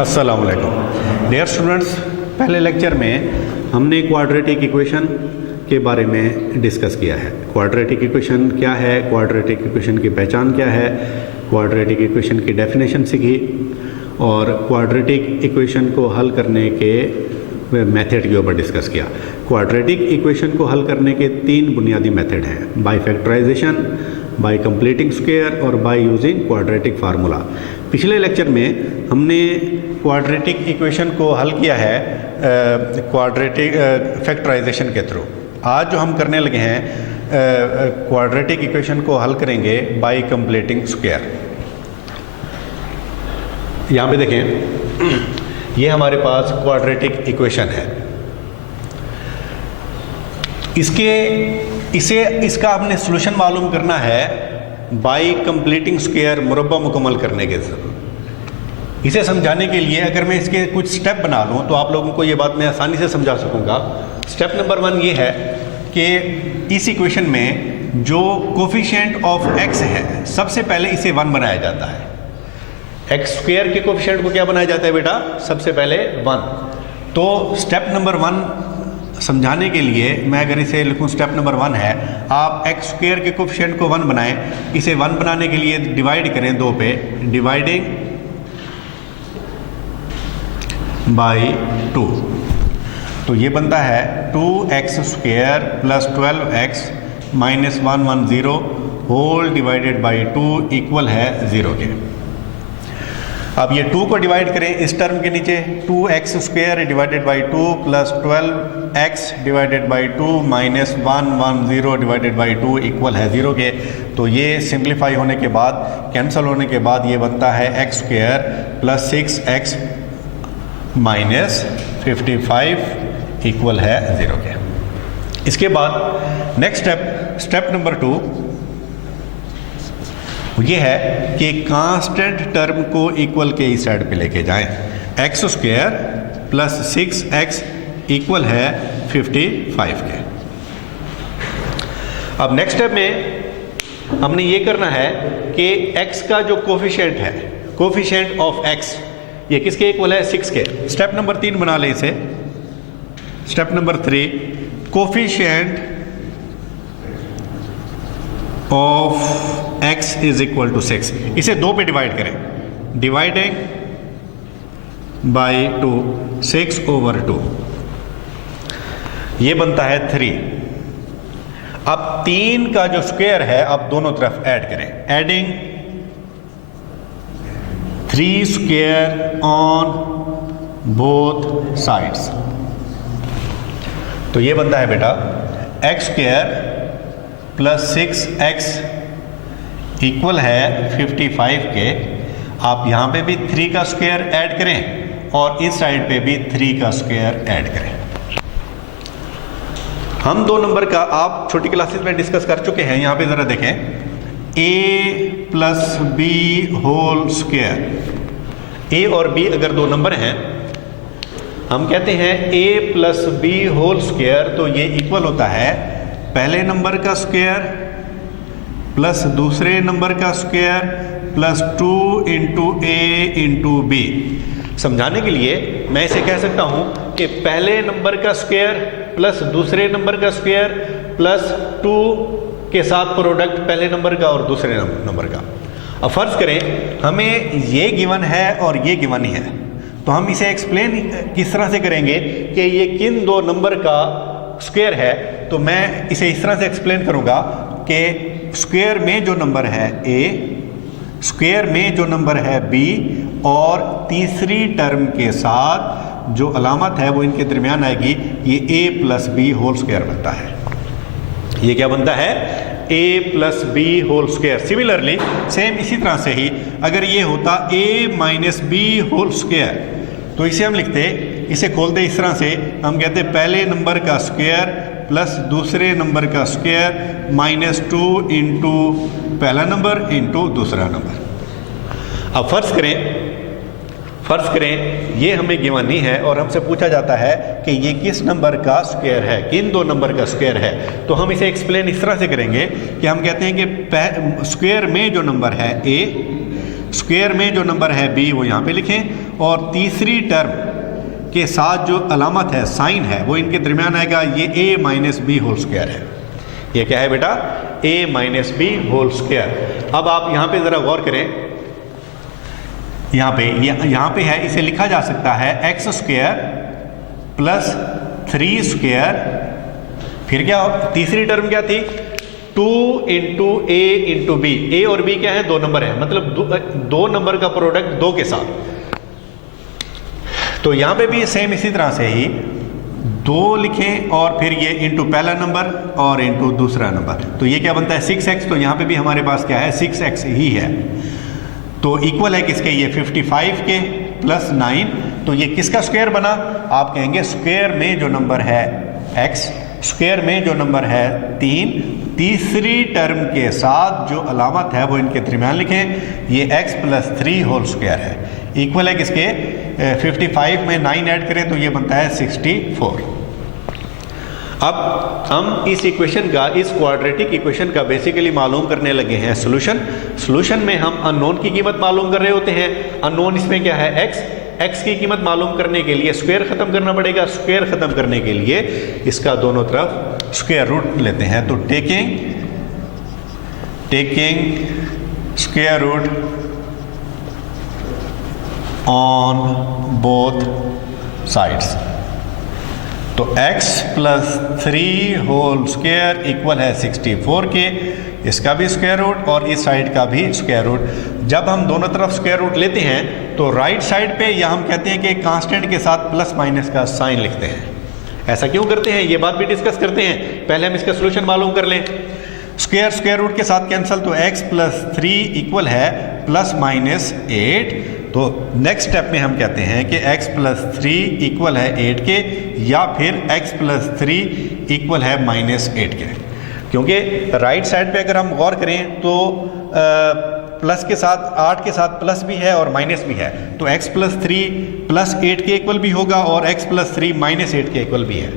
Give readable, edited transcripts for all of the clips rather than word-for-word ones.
अस्सलाम वालेकुम dear students, पहले लेक्चर में हमने क्वाड्रेटिक इक्वेशन के बारे में डिस्कस किया है। क्वाड्रेटिक इक्वेशन क्या है, क्वाड्रेटिक इक्वेशन की पहचान क्या है, क्वाड्रेटिक इक्वेशन की डेफिनेशन सीखी और क्वाड्रेटिक इक्वेशन को हल करने के मेथड के ऊपर डिस्कस किया। क्वाड्रेटिक इक्वेशन को हल करने के तीन बुनियादी मेथड हैं, by factorization, by completing square और बाय यूजिंग क्वाड्रेटिक फार्मूला। पिछले लेक्चर में हमने क्वाड्रेटिक इक्वेशन को हल किया है क्वाड्रेटिक फैक्टराइजेशन के थ्रू। आज जो हम करने लगे हैं क्वाड्रेटिक इक्वेशन को हल करेंगे बाय कंप्लीटिंग स्क्वायर। यहाँ पे देखें, ये हमारे पास क्वाड्रेटिक इक्वेशन है। इसका हमने सॉल्यूशन मालूम करना है बाय कंप्लीटिंग स्क्वायर, मुरब्बा मुकम्मल करने के जरिए। इसे समझाने के लिए अगर मैं इसके कुछ स्टेप बना लूँ तो आप लोगों को ये बात मैं आसानी से समझा सकूँगा। स्टेप नंबर 1 ये है कि इस इक्वेशन में जो कोफिशिएंट ऑफ x है, सबसे पहले इसे 1 बनाया जाता है। एक्स स्क्वायर के कोफिशिएंट को क्या बनाया जाता है बेटा? सबसे पहले 1। तो स्टेप नंबर 1 समझाने के लिए मैं अगर इसे लिखूं, स्टेप नंबर 1 है आप एक्स स्क्वायर के कोफिशिएंट को 1 बनाएं। इसे 1 बनाने के लिए डिवाइड करें 2 पे, डिवाइडिंग बाय 2। तो ये बनता है 2x square plus 12x minus 110 whole divided by 2 equal है 0 के। अब ये 2 को डिवाइड करें इस टर्म के नीचे, 2x square divided by 2 plus 12x divided by 2 minus 110 divided by 2 equal है 0 के। तो ये सिंप्लीफाई होने के बाद, कैंसिल होने के बाद ये बनता है x square plus 6x minus 55 equal है 0 के। इसके बाद नेक्स्ट स्टेप नंबर 2 ये है कि कांस्टेंट टर्म को इक्वल के इस साइड पे लेके जाएं। X square plus 6x equal है 55 के। अब नेक्स्ट स्टेप में हमने ये करना है कि x का जो कोफिशिएंट है, कोफिशिएंट ऑफ x, ये किसके इक्वल है? 6 के। स्टेप नंबर 3 बना ले इसे। Step number 3, coefficient of x is equal to 6। इसे 2 पे डिवाइड करें, डिवाइडिंग बाई 2, 6 ओवर 2, ये बनता है 3। अब 3 का जो स्क्वायर है अब दोनों तरफ ऐड करें, adding 3 square on both sides. तो ये बनता है बेटा x square plus 6x equal है 55 के। आप यहाँ पे भी 3 का स्क्वायर ऐड करें और इस साइड पे भी 3 का स्क्वायर ऐड करें। हम 2 नंबर का आप छोटी क्लासेस में डिस्कस कर चुके हैं। यहाँ पे ज़रा देखें, a plus B whole square. a और b अगर 2 नंबर हैं, हम कहते हैं a plus B whole square, तो ये इक्वल होता है पहले नंबर का स्क्वायर प्लस दूसरे नंबर का square plus 2 into a into B. समझाने के लिए मैं इसे कह सकता हूं कि पहले नंबर का स्क्वायर प्लस दूसरे नंबर का स्क्वायर प्लस 2 के साथ प्रोडक्ट पहले नंबर का और दूसरे नंबर का। अब फर्ज करें हमें ये गिवन है और ये गिवन ही है, तो हम इसे एक्सप्लेन किस तरह से करेंगे कि ये किन 2 नंबर का स्क्वायर है। तो मैं इसे इस तरह से एक्सप्लेन करूंगा कि स्क्वायर में जो नंबर है a, स्क्वायर में जो नंबर है b और तीसरी टर्म के साथ जो अलामत है वो इनके दरमियान आएगी, ये a plus B whole square बनता है। ये क्या बनता है? a plus B whole square. Similarly same इसी तरह से ही अगर ये होता a minus B whole square, तो इसे हम लिखते, इसे खोलते इस तरह से, हम कहते पहले नंबर का स्क्वायर प्लस दूसरे नंबर का स्क्वायर माइनस 2 इंटू पहला नंबर इंटू दूसरा नंबर। अब फर्ज करें ये हमें गिवन नहीं है और हमसे पूछा जाता है कि ये किस नंबर का स्क्वायर है, किन 2 नंबर का स्क्वायर है। तो हम इसे एक्सप्लेन इस तरह से करेंगे कि हम कहते हैं कि स्क्वायर में जो नंबर है a, स्क्वायर में जो नंबर है b वो यहाँ पे लिखें, और तीसरी टर्म के साथ जो अलामत है, साइन है, वो इनके दरमियान आएगा। ये a minus B whole square है। ये क्या है बेटा? a minus B whole square. अब आप यहाँ पे ज़रा गौर करें, यहाँ पे है, इसे लिखा जा सकता है एक्स स्क्वायर प्लस 3 स्क्वायर, फिर क्या, तीसरी टर्म क्या थी? 2 इंटू ए इंटू बी। ए और बी क्या है? दो नंबर है, मतलब दो नंबर का प्रोडक्ट 2 के साथ। तो यहां पे भी सेम इसी तरह से ही 2 लिखें और फिर ये इंटू पहला नंबर और इंटू दूसरा नंबर। तो ये क्या बनता है? 6x। तो यहां पे भी हमारे पास क्या है? 6x ही है। तो इक्वल है किसके? ये 55 के प्लस 9। तो ये किसका स्क्वायर बना? आप कहेंगे स्क्वायर में जो नंबर है x, स्क्वायर में जो नंबर है 3, तीसरी टर्म के साथ जो अलामत है वो इनके दरमियान लिखें। ये x प्लस 3 होल स्क्वायर है। इक्वल है किसके? 55 में 9 ऐड करें तो ये बनता है 64। अब हम इस इक्वेशन का, इस क्वाड्रेटिक इक्वेशन का बेसिकली मालूम करने लगे हैं सॉल्यूशन में हम अननोन की कीमत मालूम कर रहे होते हैं। अननोन इसमें क्या है? x की कीमत मालूम करने के लिए स्क्वायर ख़त्म करना पड़ेगा। स्क्वायर ख़त्म करने के लिए इसका दोनों तरफ स्क्वायर रूट लेते हैं। तो taking square root on both sides, तो x plus 3 whole square equal है 64 के, इसका भी स्क्वायर रूट और इस साइड का भी स्क्वायर रूट। जब हम दोनों तरफ स्क्वायर रूट लेते हैं तो राइट साइड पे या हम कहते हैं कि कांस्टेंट के साथ प्लस माइनस का साइन लिखते हैं। ऐसा क्यों करते हैं ये बात भी डिस्कस करते हैं, पहले हम इसका सोल्यूशन मालूम कर लें। स्क्वायर रूट के साथ कैंसिल, तो x प्लस 3 इक्वल है प्लस माइनस 8। तो नेक्स्ट स्टेप में हम कहते हैं कि x प्लस 3 इक्वल है 8 के, या फिर x प्लस 3 इक्वल है माइनस 8 के। क्योंकि राइट साइड पे अगर हम गौर करें तो प्लस के साथ 8 के साथ प्लस भी है और माइनस भी है, तो x प्लस 3 प्लस 8 के इक्वल भी होगा और x प्लस 3 माइनस 8 के इक्वल भी है।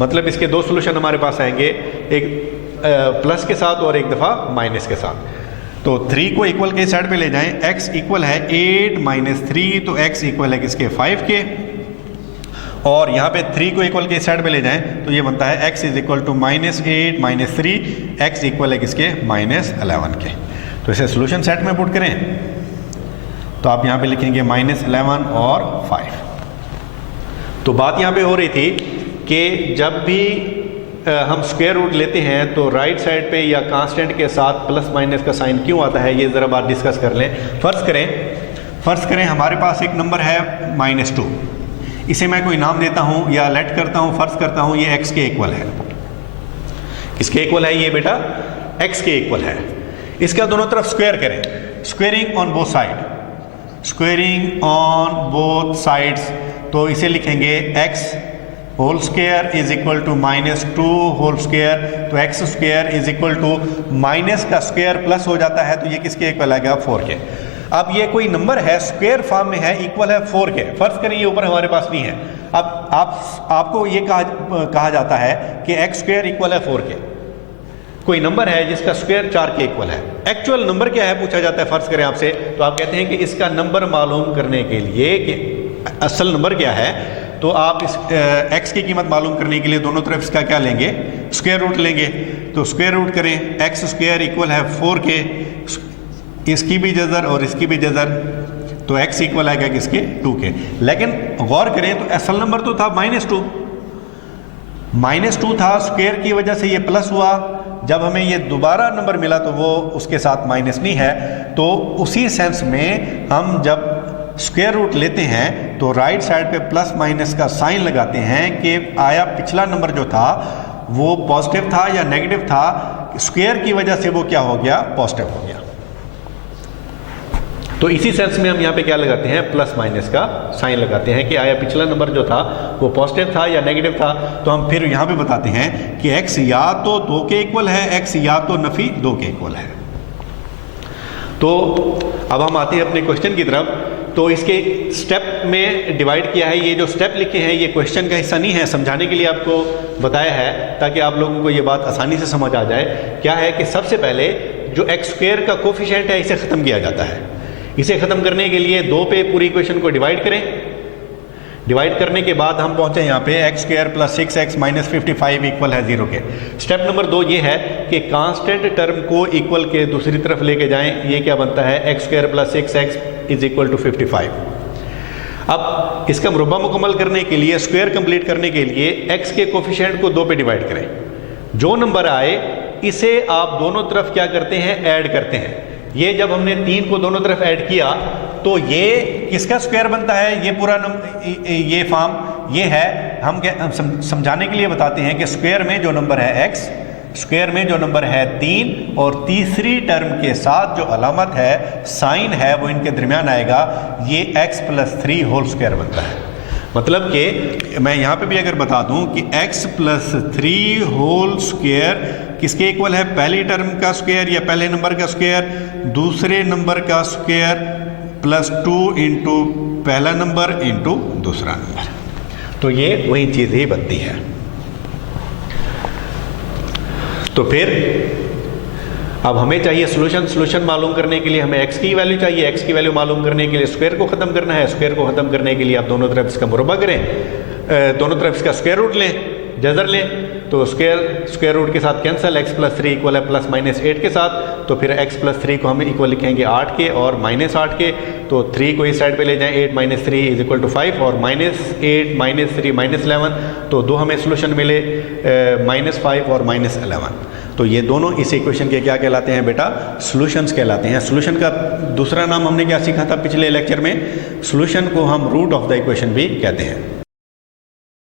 मतलब इसके दो सोल्यूशन हमारे पास आएंगे, एक प्लस के साथ और एक दफ़ा माइनस के साथ। तो 3 को इक्वल के साइड पे ले जाएं, x इक्वल है 8 माइनस 3, तो x इक्वल है किसके? 5 के। और यहाँ पे 3 को इक्वल के साइड पे ले जाएं तो ये बनता है x is equal to minus 8 minus 3, x equal है किसके? माइनस 11 के। तो इसे सोल्यूशन सेट में पुट करें तो आप यहाँ पे लिखेंगे माइनस 11 और 5। तो बात यहाँ पे हो रही थी कि जब भी हम स्क्वायर रूट लेते हैं तो राइट साइड पे या कांस्टेंट के साथ प्लस माइनस का साइन क्यों आता है, ये ज़रा बात डिस्कस कर लें। फ़र्ज़ करें हमारे पास एक नंबर है -2, इसे मैं कोई नाम देता हूँ या लेट करता हूँ, फ़र्ज़ करता हूँ ये x के इक्वल है। किसके इक्वल है ये बेटा? x के इक्वल है। इसका दोनों तरफ स्क्वायर करें, squaring on both side, squaring on both sides. तो इसे लिखेंगे x whole square is equal to -2 whole square. तो x square is equal to minus का स्क्वायर प्लस हो जाता है, तो ये किसके इक्वल आएगा? 4 के। अब ये कोई नंबर है, स्क्वायर फॉर्म में है, इक्वल है 4 के। फर्ज करें ये ऊपर हमारे पास नहीं है। अब आपको ये कहा जाता है कि x स्क्वायर इक्वल है 4 के। कोई नंबर है जिसका स्क्वायर 4 के इक्वल है, एक्चुअल नंबर क्या है पूछा जाता है। फर्ज करें आपसे, तो आप कहते हैं कि इसका नंबर मालूम करने के लिए कि असल नंबर क्या है, तो आप इस x की कीमत मालूम करने के लिए दोनों तरफ इसका क्या लेंगे? स्क्वायर रूट लेंगे। तो स्क्वायर रूट करें, x स्क्वायर इक्वल है 4 के, इसकी भी जज़र और इसकी भी जज़र, तो x इक्वल आएगा किसके? 2 के। लेकिन गौर करें तो असल नंबर तो था -2 था, स्क्वायर की वजह से ये प्लस हुआ। जब हमें ये दोबारा नंबर मिला तो वो उसके साथ माइनस नहीं है। तो उसी सेंस में हम जब स्क्वायर रूट लेते हैं तो राइट साइड पे प्लस माइनस का साइन लगाते हैं कि आया पिछला नंबर जो था वो पॉजिटिव था या नेगेटिव था, स्क्वायर की वजह से वो क्या हो गया? पॉजिटिव हो गया। तो इसी सेंस में हम यहाँ पे क्या लगाते हैं? प्लस माइनस का साइन लगाते हैं कि आया पिछला नंबर जो था वो पॉजिटिव था या नेगेटिव था। तो हम फिर यहाँ पे बताते हैं कि x या तो 2 के इक्वल है, x या तो नफी 2 के इक्वल है। तो अब हम आते हैं अपने क्वेश्चन की तरफ। तो इसके स्टेप में डिवाइड किया है, ये जो स्टेप लिखे हैं ये क्वेश्चन का हिस्सा नहीं है, समझाने के लिए आपको बताया है ताकि आप लोगों को ये बात आसानी से समझ आ जाए। क्या है कि सबसे पहले जो x स्क्वायर का कोफिशिएंट है इसे ख़त्म किया जाता है। इसे ख़त्म करने के लिए 2 पे पूरी इक्वेशन को डिवाइड करें। डिवाइड करने के बाद हम पहुंचे यहाँ पे x square plus 6x minus 55 equal है 0 के। स्टेप नंबर 2 ये है कि कांस्टेंट टर्म को इक्वल के दूसरी तरफ लेके जाएं। ये क्या बनता है, x square plus 6x is equal to 55। अब इसका मुरब्बा मुकम्मल करने के लिए, स्क्वायर कंप्लीट करने के लिए x के कोफिशिएंट को 2 पे डिवाइड करें। जो नंबर आए इसे आप दोनों तरफ क्या करते हैं, ऐड करते हैं। ये जब हमने 3 को दोनों तरफ ऐड किया तो ये किसका स्क्वायर बनता है, ये पूरा ये फॉर्म ये है। हम समझाने के लिए बताते हैं कि स्क्वायर में जो नंबर है x, स्क्वायर में जो नंबर है 3 और तीसरी टर्म के साथ जो अलामत है, साइन है, वो इनके दरमियान आएगा। ये x प्लस 3 होल स्क्वायर बनता है। मतलब कि मैं यहाँ पे भी अगर बता दूँ कि x प्लस 3 होल स्क्वायर किसके इक्वल है, पहली टर्म का स्क्वायर या पहले नंबर का स्क्वायर, दूसरे नंबर का स्क्वायर प्लस 2 इंटू पहला नंबर इंटू दूसरा नंबर। तो ये वही चीज़ ही बनती है। तो फिर अब हमें चाहिए सोल्यूशन मालूम करने के लिए हमें x की वैल्यू चाहिए। x की वैल्यू मालूम करने के लिए स्क्वायर को ख़त्म करना है। स्क्वायर को ख़त्म करने के लिए आप दोनों तरफ इसका मुरब्बा करें, दोनों तरफ इसका स्क्वायर रूट लें, जज़र लें। तो स्क्वायर रूट के साथ कैंसिल, x प्लस 3 इक्वल है प्लस माइनस 8 के साथ। तो फिर x प्लस 3 को हम इक्वल लिखेंगे 8 के और माइनस 8 के। तो 3 को इस साइड पे ले जाएं, 8 माइनस 3 इज इक्वल टू 5 और माइनस 8 माइनस 3 माइनस 11। तो 2 हमें सोल्यूशन मिले, माइनस 5 और माइनस 11। तो ये दोनों इस इक्वेशन के क्या कहलाते हैं बेटा, सॉल्यूशंस कहलाते हैं। सॉल्यूशन का दूसरा नाम हमने क्या सीखा था पिछले लेक्चर में, सॉल्यूशन को हम रूट ऑफ द इक्वेशन भी कहते हैं।